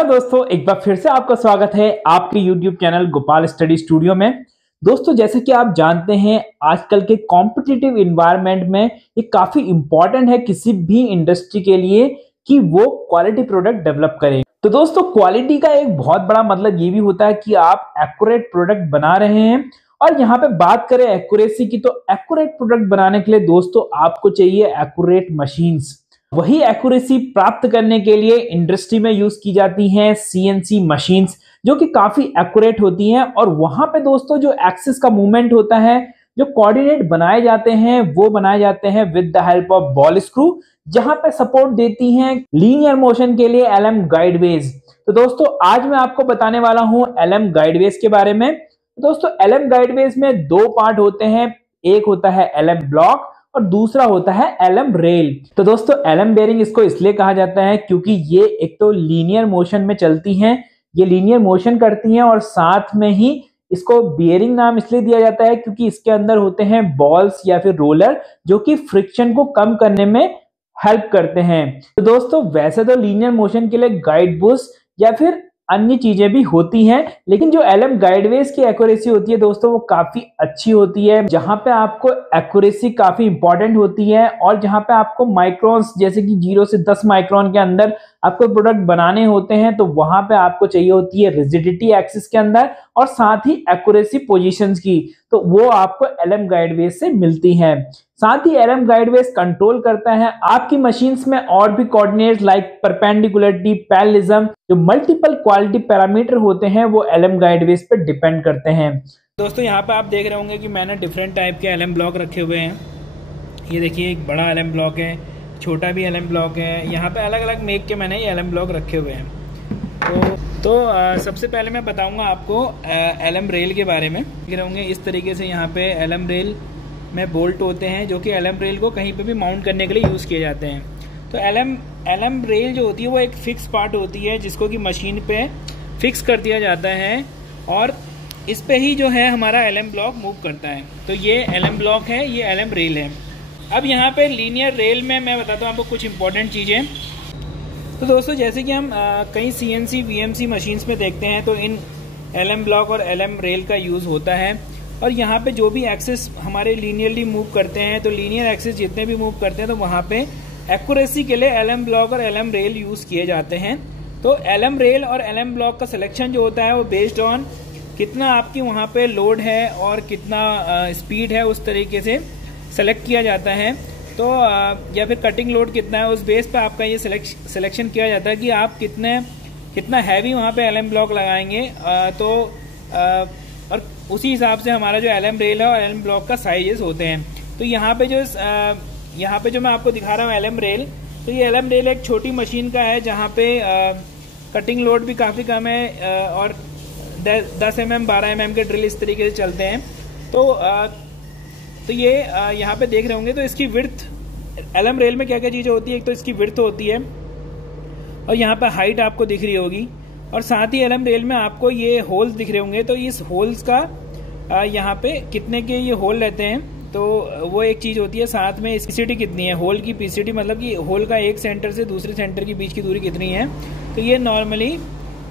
Hello दोस्तों, एक बार फिर से आपका स्वागत है आपके YouTube channel Gopal study studio में। दोस्तों, जैसे कि आप जानते हैं आजकल के कॉम्पिटिटिव इन्वायरमेंट में ये काफी इंपॉर्टेंट है किसी भी इंडस्ट्री के लिए कि वो क्वालिटी प्रोडक्ट डेवलप करें। तो दोस्तों, क्वालिटी का एक बहुत बड़ा मतलब ये भी होता है कि आप एक्यूरेट प्रोडक्ट बना रहे हैं। और यहाँ पे बात करें एक्यूरेसी की, तो एक्यूरेट प्रोडक्ट बनाने के लिए दोस्तों आपको चाहिए एक्यूरेट मशीन्स। वही एक्यूरेसी प्राप्त करने के लिए इंडस्ट्री में यूज की जाती हैं सीएनसी मशीन्स, जो कि काफी एक्यूरेट होती हैं। और वहां पे दोस्तों जो एक्सिस का मूवमेंट होता है, जो कोऑर्डिनेट बनाए जाते हैं, वो बनाए जाते हैं with the help of ball screw, जहां पे सपोर्ट देती हैं लीनियर मोशन के लिए एलएम गाइडवेज। तो दोस्तों आज मैं आपको बताने वाला हूं एलएम गाइडवेज के बारे में। दोस्तों एलएम गाइडवेज में दो पार्ट होते हैं, एक होता है एलएम ब्लॉक और दूसरा होता है एलएम रेल। तो दोस्तों एलएम बेरिंग इसको इसलिए कहा जाता है क्योंकि ये एक तो लीनियर मोशन में चलती हैं, ये लीनियर मोशन करती हैं, और साथ में ही इसको बेरिंग नाम इसलिए दिया जाता है क्योंकि इसके अंदर होते हैं बॉल्स या फिर रोलर, जो कि फ्रिक्शन को कम करने में हेल्प करते हैं। तो दोस्तों वैसे तो लीनियर मोशन के लिए गाइड बुश या फिर अन्य चीजें भी होती हैं, लेकिन जो एलएम गाइडवेज की एक्यूरेसी होती है दोस्तों वो काफी अच्छी होती है, जहां पे आपको एक्यूरेसी काफी इंपॉर्टेंट होती है और जहां पे आपको माइक्रोन्स जैसे कि 0 से 10 माइक्रोन के अंदर आपको प्रोडक्ट बनाने होते हैं, तो वहां पे आपको चाहिए होती है रिजिडिटी एक्सिस के अंदर और साथ ही एक्यूरेसी पोजीशंस की, तो वो आपको एलएम गाइडवेज से मिलती है। साथ ही एलएम गाइडवेज कंट्रोल करता है आपकी मशीन्स में और भी कोऑर्डिनेट्स लाइक परपेंडिकुलरिटी, पैरेललिज्म, जो मल्टीपल क्वालिटी पैरामीटर होते हैं वो एलएम गाइडवेज पे डिपेंड करते हैं। दोस्तों यहाँ पे आप देख रहे होंगे कि मैंने डिफरेंट टाइप के एलएम ब्लॉक रखे हुए हैं। ये देखिए एक बड़ा एलएम ब्लॉक है, छोटा भी एलएम ब्लॉक है। यहाँ पे अलग अलग मेक के मैंने ये एलएम ब्लॉक रखे हुए हैं। तो सबसे पहले मैं बताऊंगा आपको एलएम रेल के बारे में। देख रहे होंगे इस तरीके से यहाँ पे एलएम रेल में बोल्ट होते हैं जो कि एलएम रेल को कहीं पे भी माउंट करने के लिए यूज़ किए जाते हैं। तो एलएम रेल जो होती है वो एक फिक्स पार्ट होती है जिसको कि मशीन पे फिक्स कर दिया जाता है और इस पे ही जो है हमारा एलएम ब्लॉक मूव करता है। तो ये एलएम ब्लॉक है, ये एलएम रेल है। अब यहाँ पे लीनियर रेल में मैं बताता हूँ आपको कुछ इंपॉर्टेंट चीज़ें। तो दोस्तों जैसे कि हम कई सीएनसी वीएमसी मशीन्स में देखते हैं तो इन एलएम ब्लॉक और एलएम रेल का यूज़ होता है। और यहाँ पे जो भी एक्सिस हमारे लीनियरली मूव करते हैं, तो लीनियर एक्सिस जितने भी मूव करते हैं तो वहाँ पे एक्यूरेसी के लिए एलएम ब्लॉक और एलएम रेल यूज़ किए जाते हैं। तो एलएम रेल और एलएम ब्लॉक का सिलेक्शन जो होता है वो बेस्ड ऑन कितना आपकी वहाँ पे लोड है और कितना स्पीड है, उस तरीके से सेलेक्ट किया जाता है। तो या फिर कटिंग लोड कितना है, उस बेस पे आपका ये सिलेक्शन किया जाता है कि आप कितना हैवी वहाँ पे एलएम ब्लॉक लगाएंगे। और उसी हिसाब से हमारा जो एलएम रेल है और एलएम ब्लॉक का साइजेस होते हैं। तो यहाँ पे जो मैं आपको दिखा रहा हूँ एलएम रेल, तो ये एलएम रेल एक छोटी मशीन का है जहाँ पे कटिंग लोड भी काफ़ी कम है और 10 mm 12 mm के ड्रिल इस तरीके से चलते हैं। तो ये यहाँ पे देख रहे होंगे। तो इसकी विड्थ एलएम रेल में क्या क्या चीज़ें होती है, एक तो इसकी विड्थ होती है और यहाँ पे हाइट आपको दिख रही होगी, और साथ ही एलएम रेल में आपको ये होल्स दिख रहे होंगे। तो इस होल्स का यहाँ पे कितने के ये होल रहते हैं, तो वो एक चीज़ होती है। साथ में पीसीटी कितनी है, होल की पीसीटी मतलब कि होल का एक सेंटर से दूसरे सेंटर के बीच की दूरी कितनी है। तो ये नॉर्मली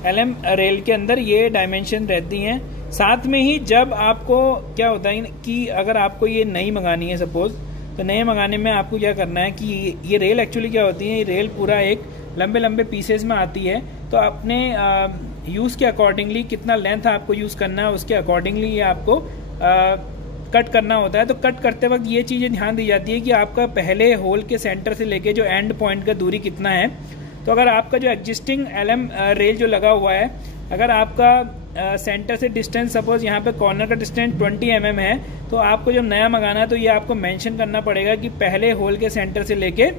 एलएम रेल के अंदर ये डायमेंशन रहती हैं। साथ में ही जब आपको क्या होता है कि अगर आपको ये नई मंगानी है सपोज, तो नए मंगाने में आपको क्या करना है कि ये रेल एक्चुअली क्या होती है, ये रेल पूरा एक लंबे लंबे पीसेस में आती है। तो अपने यूज़ के अकॉर्डिंगली कितना लेंथ आपको यूज़ करना है उसके अकॉर्डिंगली ये आपको कट करना होता है। तो कट करते वक्त ये चीज़ें ध्यान दी जाती है कि आपका पहले होल के सेंटर से लेके जो एंड पॉइंट का दूरी कितना है। तो अगर आपका जो एग्जिस्टिंग एलएम रेल जो लगा हुआ है, अगर आपका सेंटर से डिस्टेंस सपोज यहाँ पे कॉर्नर का डिस्टेंस 20 mm है, तो आपको जब नया मंगाना है तो ये आपको मेंशन करना पड़ेगा कि पहले होल के सेंटर से लेके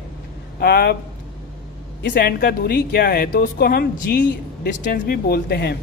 इस एंड का दूरी क्या है। तो उसको हम जी डिस्टेंस भी बोलते हैं,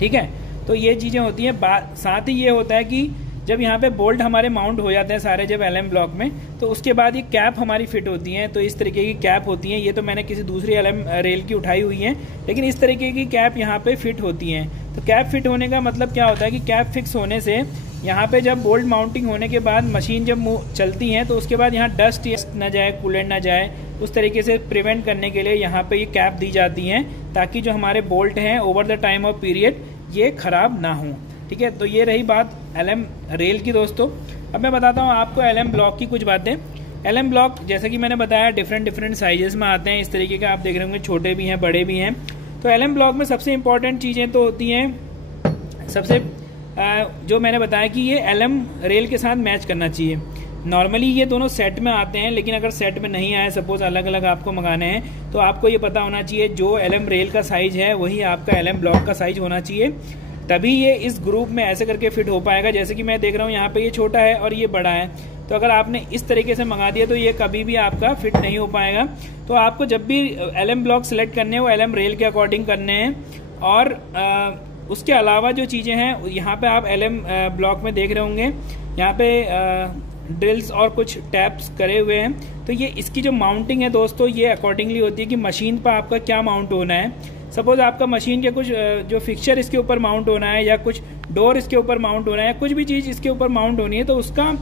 ठीक है। तो ये चीज़ें होती हैं। साथ ही ये होता है कि जब यहाँ पे बोल्ट हमारे माउंट हो जाते हैं सारे जब एलएम ब्लॉक में, तो उसके बाद ये कैप हमारी फिट होती हैं। तो इस तरीके की कैप होती हैं। ये तो मैंने किसी दूसरी एलएम रेल की उठाई हुई है, लेकिन इस तरीके की कैप यहाँ पे फिट होती हैं। तो कैप फिट होने का मतलब क्या होता है कि कैप फिक्स होने से यहाँ पे जब बोल्ट माउंटिंग होने के बाद मशीन जब चलती है तो उसके बाद यहाँ डस्ट ना जाए, कूलेंट ना जाए, उस तरीके से प्रिवेंट करने के लिए यहाँ पे ये कैप दी जाती हैं ताकि जो हमारे बोल्ट हैं over the time of period ये खराब ना हो। ठीक है, तो ये रही बात एलएम रेल की दोस्तों। अब मैं बताता हूँ आपको एलएम ब्लॉक की कुछ बातें। एलएम ब्लॉक जैसे कि मैंने बताया डिफरेंट साइजेस में आते हैं, इस तरीके के आप देख रहे होंगे, छोटे भी हैं बड़े भी हैं। तो एलएम ब्लॉक में सबसे इंपॉर्टेंट चीज़ें तो होती हैं, सबसे जो मैंने बताया कि ये एलएम रेल के साथ मैच करना चाहिए। नॉर्मली ये दोनों सेट में आते हैं, लेकिन अगर सेट में नहीं आए, सपोज अलग अलग आपको मंगाने हैं, तो आपको ये पता होना चाहिए जो एलएम रेल का साइज है वही आपका एलएम ब्लॉक का साइज होना चाहिए, तभी ये इस ग्रुप में ऐसे करके फिट हो पाएगा। जैसे कि मैं देख रहा हूँ यहाँ पे ये छोटा है और ये बड़ा है, तो अगर आपने इस तरीके से मंगा दिया तो ये कभी भी आपका फिट नहीं हो पाएगा। तो आपको जब भी एलएम ब्लॉक सेलेक्ट करने हैं वो एलएम रेल के अकॉर्डिंग करने हैं। और उसके अलावा जो चीज़ें हैं यहाँ पे आप एलएम ब्लॉक में देख रहे होंगे, यहाँ पे ड्रिल्स और कुछ टैप्स करे हुए हैं। तो ये इसकी जो माउंटिंग है दोस्तों ये अकॉर्डिंगली होती है कि मशीन पर आपका क्या माउंट होना है। सपोज आपका मशीन के कुछ जो फिक्सचर इसके ऊपर माउंट होना है, या कुछ डोर इसके ऊपर माउंट होना है, या कुछ भी चीज़ इसके ऊपर माउंट होनी है, तो उसका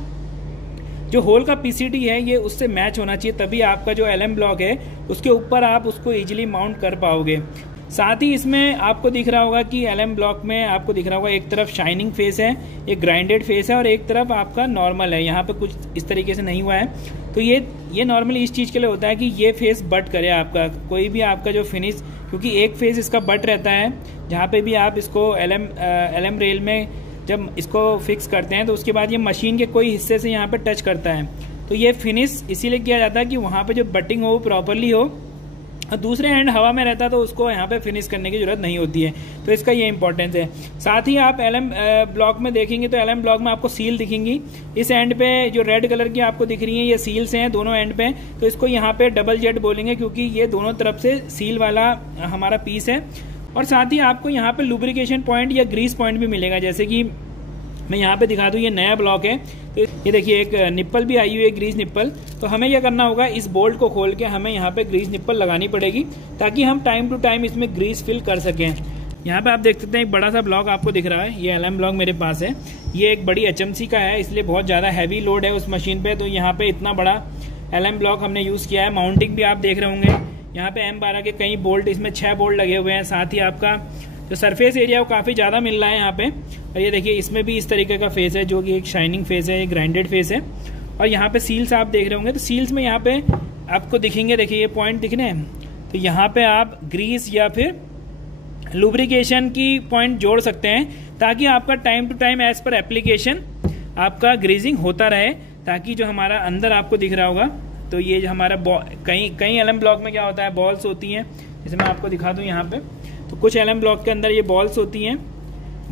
जो होल का पीसीडी है ये उससे मैच होना चाहिए, तभी आपका जो एलएम ब्लॉक है उसके ऊपर आप उसको इजीली माउंट कर पाओगे। साथ ही इसमें आपको दिख रहा होगा कि एलएम ब्लॉक में आपको दिख रहा होगा एक तरफ शाइनिंग फेस है, एक ग्राइंडेड फेस है, और एक तरफ आपका नॉर्मल है। यहाँ पे कुछ इस तरीके से नहीं हुआ है, तो ये नॉर्मली इस चीज़ के लिए होता है कि ये फेस बट करे आपका कोई भी आपका जो फिनिश, क्योंकि एक फेस इसका बट रहता है। जहाँ पे भी आप इसको एलएम रेल में जब इसको फिक्स करते हैं तो उसके बाद ये मशीन के कोई हिस्से से यहाँ पे टच करता है, तो ये फिनिश इसीलिए किया जाता है कि वहाँ पे जो बटिंग हो वो प्रॉपरली हो, और दूसरे हैंड हवा में रहता है तो उसको यहाँ पे फिनिश करने की जरूरत नहीं होती है। तो इसका ये इंपॉर्टेंस है। साथ ही आप एलएम ब्लॉक में देखेंगे तो एलएम ब्लॉक में आपको सील दिखेंगी। इस एंड पे जो रेड कलर की आपको दिख रही है ये सील्स हैं दोनों एंड पे, तो इसको यहाँ पे डबल जेट बोलेंगे क्योंकि ये दोनों तरफ से सील वाला हमारा पीस है। और साथ ही आपको यहाँ पे लुब्रिकेशन पॉइंट या ग्रीस पॉइंट भी मिलेगा। जैसे कि मैं यहाँ पे दिखा दूँ, ये नया ब्लॉक है, तो ये देखिए एक निप्पल भी आई हुई है, ग्रीस निप्पल। तो हमें यह करना होगा, इस बोल्ट को खोल के हमें यहाँ पे ग्रीस निप्पल लगानी पड़ेगी ताकि हम टाइम टू टाइम इसमें ग्रीस फिल कर सकें। यहाँ पे आप देख सकते हैं एक बड़ा सा ब्लॉक आपको दिख रहा है, ये एलएम ब्लॉक मेरे पास है। ये एक बड़ी एचएमसी का है, इसलिए बहुत ज़्यादा हैवी लोड है उस मशीन पर, तो यहाँ पे इतना बड़ा एलएम ब्लॉक हमने यूज़ किया है। माउंटिंग भी आप देख रहे होंगे, यहाँ पे M12 के कई बोल्ट, इसमें 6 बोल्ट लगे हुए हैं। साथ ही आपका जो सरफेस एरिया वो काफ़ी ज़्यादा मिल रहा है यहाँ पे। और ये देखिए इसमें भी इस तरीके का फेस है जो कि एक शाइनिंग फेस है, एक ग्राइंडेड फेस है। और यहाँ पे सील्स आप देख रहे होंगे, तो सील्स में यहाँ पे आपको दिखेंगे, देखिए ये पॉइंट दिख रहे हैं, तो यहाँ पे आप ग्रीस या फिर लुब्रिकेशन की पॉइंट जोड़ सकते हैं ताकि आपका टाइम टू टाइम एज पर एप्लीकेशन आपका होता रहे, ताकि जो हमारा अंदर आपको दिख रहा होगा, तो ये जो हमारा कई एलएम ब्लॉक में क्या होता है, बॉल्स होती हैं। जैसे मैं आपको दिखा दूं यहाँ पे, तो कुछ एलएम ब्लॉक के अंदर ये बॉल्स होती हैं।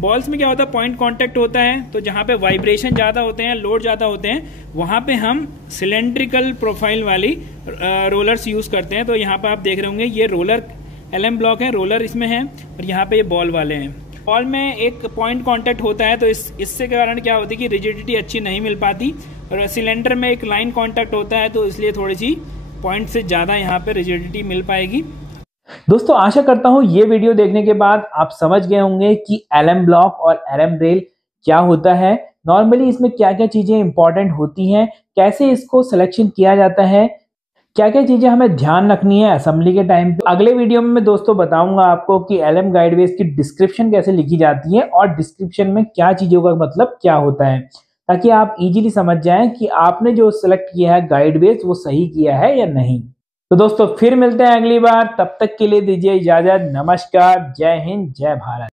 बॉल्स में क्या होता है, पॉइंट कांटेक्ट होता है, तो जहाँ पे वाइब्रेशन ज़्यादा होते हैं, लोड ज़्यादा होते हैं, वहाँ पे हम सिलेंड्रिकल प्रोफाइल वाली रोलर्स यूज़ करते हैं। तो यहाँ पे आप देख रहे होंगे ये रोलर एलएम ब्लॉक है, रोलर इसमें है, और यहाँ पे ये बॉल वाले हैं। बॉल में एक पॉइंट कांटेक्ट होता है, तो इससे कारण क्या होती है कि रिजिडिटी अच्छी नहीं मिल पाती, और सिलेंडर में एक लाइन कांटेक्ट होता है, तो इसलिए थोड़ी सी पॉइंट से ज़्यादा यहाँ पे रिजिडिटी मिल पाएगी। दोस्तों आशा करता हूं ये वीडियो देखने के बाद आप समझ गए होंगे कि एलएम ब्लॉक और एलएम रेल क्या होता है, नॉर्मली इसमें क्या क्या चीजें इंपॉर्टेंट होती हैं, कैसे इसको सिलेक्शन किया जाता है, क्या क्या चीजें हमें ध्यान रखनी है असेंबली के टाइम पे। अगले वीडियो में मैं दोस्तों बताऊंगा आपको कि एलएम गाइडवेज की डिस्क्रिप्शन कैसे लिखी जाती है और डिस्क्रिप्शन में क्या चीजों का मतलब क्या होता है, ताकि आप इजीली समझ जाएं कि आपने जो सिलेक्ट किया है गाइडवेज वो सही किया है या नहीं। तो दोस्तों फिर मिलते हैं अगली बार, तब तक के लिए दीजिए इजाजत। नमस्कार, जय हिंद, जय भारत।